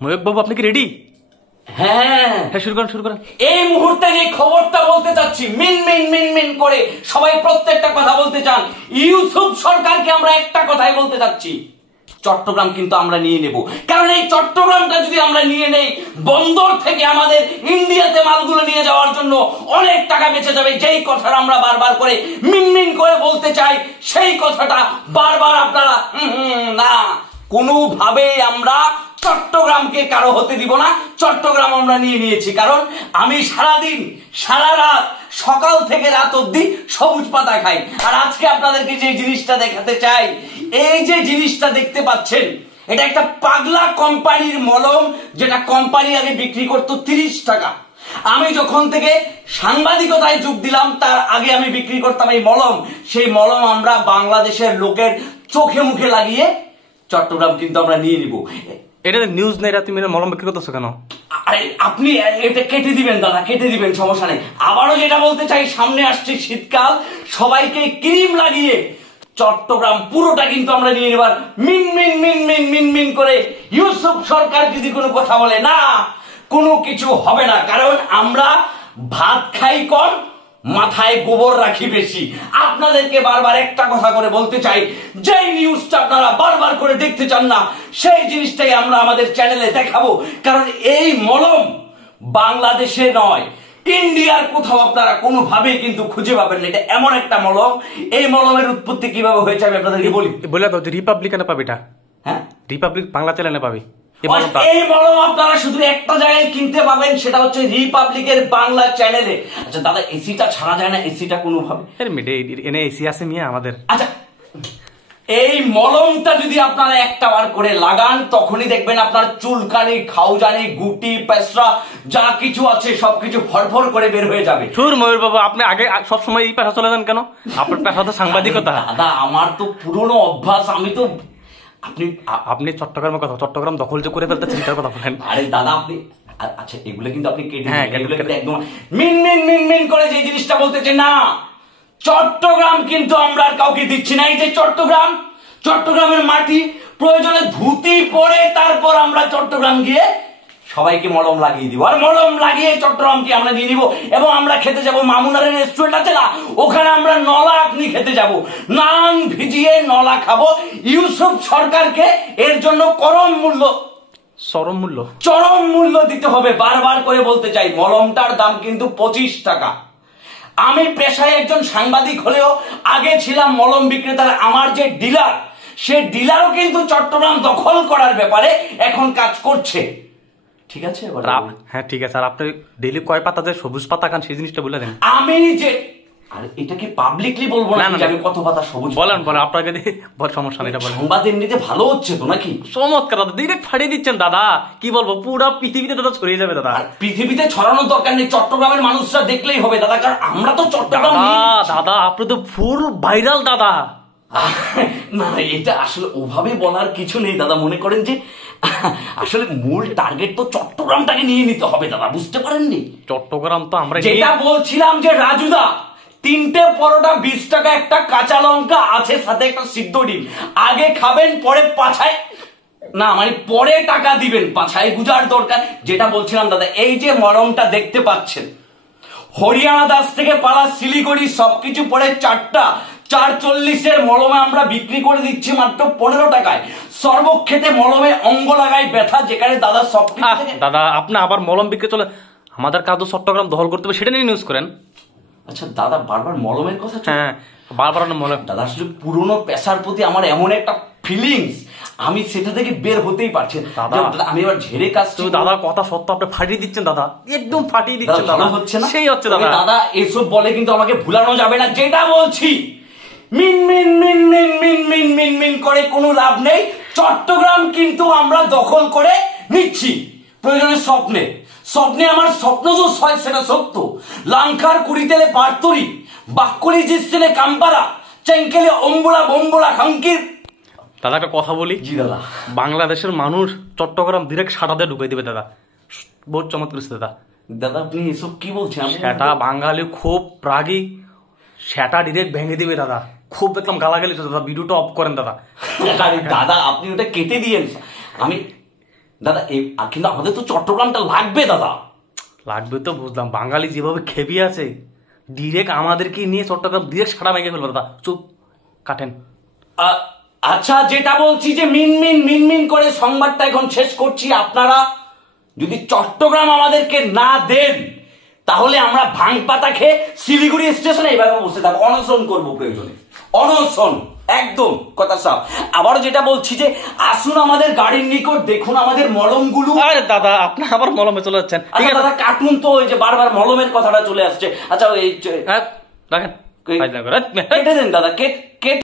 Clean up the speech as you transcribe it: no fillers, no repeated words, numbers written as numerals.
ময়ূক বাবু আপনি কি রেডি? হ্যাঁ হ্যাঁ, শুরু করেন শুরু করেন। এই মুহূর্তে যে খবরটা বলতে চাচ্ছি, মিন মিন মিন মিন করে সবাই প্রত্যেকটা কথা বলতে চান। ইউসুফ সরকারকে আমরা একটা কথাই বলতে চাচ্ছি, চট্টগ্রাম কিন্তু আমরা নিয়ে নেব। কারণ এই চট্টগ্রামটা যদি আমরা নিয়ে নেই, বন্দর থেকে আমাদের ইন্ডিয়াতে মালগুলো নিয়ে যাওয়ার জন্য অনেক টাকা বেঁচে যাবে। যেই কথাটা আমরা বারবার করে মিনমিন করে বলতে চাই, সেই কথাটা বারবার আপনারা না, কোনোভাবেই আমরা চট্টগ্রামকে কারো হতে দিব না। চট্টগ্রাম আমরা নিয়ে নিয়েছি, কারণ আমি সারাদিন সারা রাত সকাল থেকে রাত অব্দি সবুজ পাতা খাই। আর আজকে আপনাদেরকে যে জিনিসটা দেখাতে চাই, এই যে জিনিসটা দেখতে পাচ্ছেন, এটা একটা পাগলা কোম্পানির মলম, যেটা কোম্পানি আগে বিক্রি করতো 30 টাকা। আমি যখন থেকে সাংবাদিকতায় যোগ দিলাম, তার আগে আমি বিক্রি করতাম এই মলম। সেই মলম আমরা বাংলাদেশের লোকের চোখে মুখে লাগিয়ে চট্টগ্রাম কিন্তু আমরা নিয়ে নিব। এটা নিউজ নেই, তুমি মলম বিক্রি করতেছো কেন? আরে আপনি এটা কেটে দিবেন দাদা, কেটে দিবেন, সমস্যা নেই। আবারও যেটা বলতে চাই, সামনে আসছে শীতকাল, সবাইকে ক্রিম লাগিয়ে চট্টগ্রাম পুরোটা কিন্তু আমরা নিয়ে নেবার। মিন মিন মিন মিন মিন মিন করে ইউসুফ সরকার যদি কোনো কথা বলে, না কোনো কিছু হবে না। কারণ আমরা ভাত খাই কম, মাথায় গোবর রাখি বেশি। আপনাদেরকে বারবার একটা কথা করে বলতে চাই, যে নিউজটা আপনারা বারবার করে দেখতে চান না, সেই জিনিসটাই আমরা আমাদের চ্যানেলে দেখাবো। কারণ এই মলম বাংলাদেশে নয়, ইন্ডিয়ার কোথাও আপনারা কোনোভাবেই কিন্তু খুঁজে পাবেন না। এটা এমন একটা মলম, এই মলমের উৎপত্তি কিভাবে হয়েছে আমি আপনাদেরকে বলি। বলে দাও যে রিপাবলিকানে পাবি এটা। হ্যাঁ, রিপাবলিক বাংলা চ্যানেলে পাবি এই মলম আপনারা শুধু একটা জায়গায় কিনতে পাবেন, সেটা হচ্ছে রিপাবলিকের বাংলা চ্যানেলে। আচ্ছা দাদা, এসিটা ছাড়া যায় না? এসিটা কোনোভাবে এনে এসি আছে মিয়া আমাদের। আচ্ছা, এই মলমটা যদি আপনারা একটা বার করে লাগান, তখনই দেখবেন আপনার চুলকানি, খাউজানি, গুটি, পেশরা যা কিছু আছে সবকিছু ফরফর করে বের হয়ে যাবে। সুর ময়ূর বাবা, আপনি আগে সবসময় এই পেশা চলে যান কেন? আপনার পেশা তো সাংবাদিকতা। দাদা আমার তো পুরনো অভ্যাস, আমি তো আপনি চট্টগ্রামের কথা, চট্টগ্রাম দখল যে করে ফেলতে চিন্তার কথা বলেন। আরে দাদা আপনি, আচ্ছা এগুলো কিন্তু আপনি কেটে, হ্যাঁ, এগুলো কিন্তু একদম মিন মিন মিন মিন করে যে জিনিসটা বলতেছে, না চট্টগ্রাম কিন্তু আমরা আর কাউকে দিচ্ছি না। এই যে চট্টগ্রাম, চট্টগ্রামের মাটি, প্রয়োজনে ধুতি পরে তারপর আমরা চট্টগ্রাম গিয়ে সবাইকে মলম লাগিয়ে দিব। আর মলম লাগিয়ে চট্টগ্রামকে আমরা নিয়ে নিব, এবং আমরা খেতে যাব মামুনারের রেস্টুরেন্ট আছে না, ওখানে আমরা নলা আপনি খেতে যাব, নান ভিজিয়ে নলা খাবো। ইউসুফ সরকারকে এর জন্য চরম মূল্য দিতে হবে। বারবার করে বলতে চাই, মলমটার দাম কিন্তু 25 টাকা। আমি পেশায় একজন সাংবাদিক হলেও আগে ছিলাম মলম বিক্রেতার। আমার যে ডিলার, সে ডিলারও কিন্তু চট্টগ্রাম দখল করার ব্যাপারে এখন কাজ করছে। ঠিক আছে? হ্যাঁ ঠিক আছে। আর আপনি ডেইলি কয় পাতা যে সবুজ পাতা খান, সেই জিনিসটা বলে দেন। আমি যে, আর এটা কি পাবলিকলি বলবো না আমি কত পাতা সবুজ? বলেন আপনাকে সমস্যা নেই, বলেন। সংবাদ এমনিতে ভালো হচ্ছে তো নাকি? চমৎকার দাদা, ডিরেক্ট ফাটিয়ে দিচ্ছেন দাদা। কি বলবো, পুরো পৃথিবীতে দাদা ছড়িয়ে যাবে দাদা। পৃথিবীতে ছড়ানোর দরকার নেই, চট্টগ্রামের মানুষরা দেখলেই হবে দাদা। কারণ আমরা তো চট্টগ্রাম দাদা, আপনি তো ফুল ভাইরাল দাদা। না এটা আসলে ওভাবে বলার কিছু নেই দাদা। মনে করেন যে আসলে মূল টার্গেট তো চট্টগ্রামটাকে নিয়ে নিতে হবে দাদা, বুঝতে পারেননি? চট্টগ্রাম তো আমরা যেটা বলছিলাম যে রাজুদা, 3টে পরোটা 20 টাকা, একটা কাঁচা লঙ্কা আছে, সাথে একটা সিদ্ধ ডিম। আগে খাবেন, পরে পাছায়, না মানে পরে টাকা দিবেন, পাছায় গুজার দরকার। যেটা বলছিলাম দাদা, এই যে মলমটা দেখতে পাচ্ছেন, হরিয়ানা দাস থেকে পাড়া শিলিগুড়ি সবকিছু পরে 440-এর মলমে আমরা বিক্রি করে দিচ্ছি মাত্র 15 টাকায়। সর্বক্ষেত্রে মলমে অঙ্গ লাগায় ব্যথা, যেখানে দাদা সবকিছু। দাদা আপনি আবার মলম বিক্রি চলে, আমাদের কাজ চট্টগ্রাম দখল করতে হবে, সেটা নিয়ে নিউজ করেন। আচ্ছা দাদা, বারবার মলমের কথা। হ্যাঁ বারবার মলম। দাদা আসলে পুরনো পেশার প্রতি আমার এমন একটা ফিলিংস, আমি সেটা থেকে বের হতেই পারছি দাদা। আমি এবার ঝেড়ে কাজ, দাদা কথা সত্য, আপনি ফাটিয়ে দিচ্ছেন দাদা, একদম ফাটিয়ে দিচ্ছেন দাদা। হচ্ছে না? সেই হচ্ছে দাদা। দাদা এসব বলে কিন্তু আমাকে ভুলানো যাবে না। যেটা বলছি, মিন মিন মিন মিন মিন মিন মিন মিন করে কোনো লাভ নেই। চট্টগ্রাম কিন্তু আমরা দখল করে নিচ্ছি। প্রয়োজনে স্বপ্নে আমার স্বপ্ন তো সেটা সত্য। লাঙ্কার কুড়িতেলে পারতরি, বাক্কলি জিস্তেলে কাম্পারা, চেঙ্কেলে অম্বুলা বম্বুলা খাঙ্কির। দাদা একটা কথা বলি। জি দাদা। বাংলাদেশের মানুষ চট্টগ্রাম ডিরেক্ট সাটাতে ঢুকাই দিবে দাদা, বহুত চমৎকার দাদা। দাদা আপনি এসব কি বলছেন? সেটা বাঙালি খুব রাগী, সেটা ডিরেক্ট ভেঙে দিবে দাদা। খুব দেখলাম গালাগালি দাদা, ভিডিওটা অফ করেন দাদা। দাদা আপনি ওটা কেটে দিয়েন। আমি দাদা কিন্তু আমাদের তো চট্টগ্রামটা লাগবে দাদা। লাগবে তো বুঝলাম, বাঙালি যেভাবে খেপিয়ে আছে ডিরেক্ট আমাদেরকে নিয়ে চট্টগ্রাম ডিরেক্ট সারা ভেঙে ফেলবো দাদা। চুপ, কাটেন। আচ্ছা, যেটা বলছি যে মিনমিন মিনমিন করে সংবাদটা এখন শেষ করছি। আপনারা যদি চট্টগ্রাম আমাদেরকে না দেন তাহলে আমরা ভাঙ পাতা খেয়ে শিলিগুড়ি স্টেশনে এইভাবে বসে থাকবো, অনশন করবো প্রয়োজনে, অনশন একদম কথা সাফ। আবারও যেটা বলছি যে আসুন আমাদের গাড়ির নিকট, দেখুন আমাদের মলমগুলো। আরে দাদা আপনি আবার মলমে চলে যাচ্ছেন। ঠিক আছে দাদা কার্টুন তো ওই যে বারবার মলমের কথাটা চলে আসছে। আচ্ছা এই রাখেন, কেটে দেন দাদা, কেটে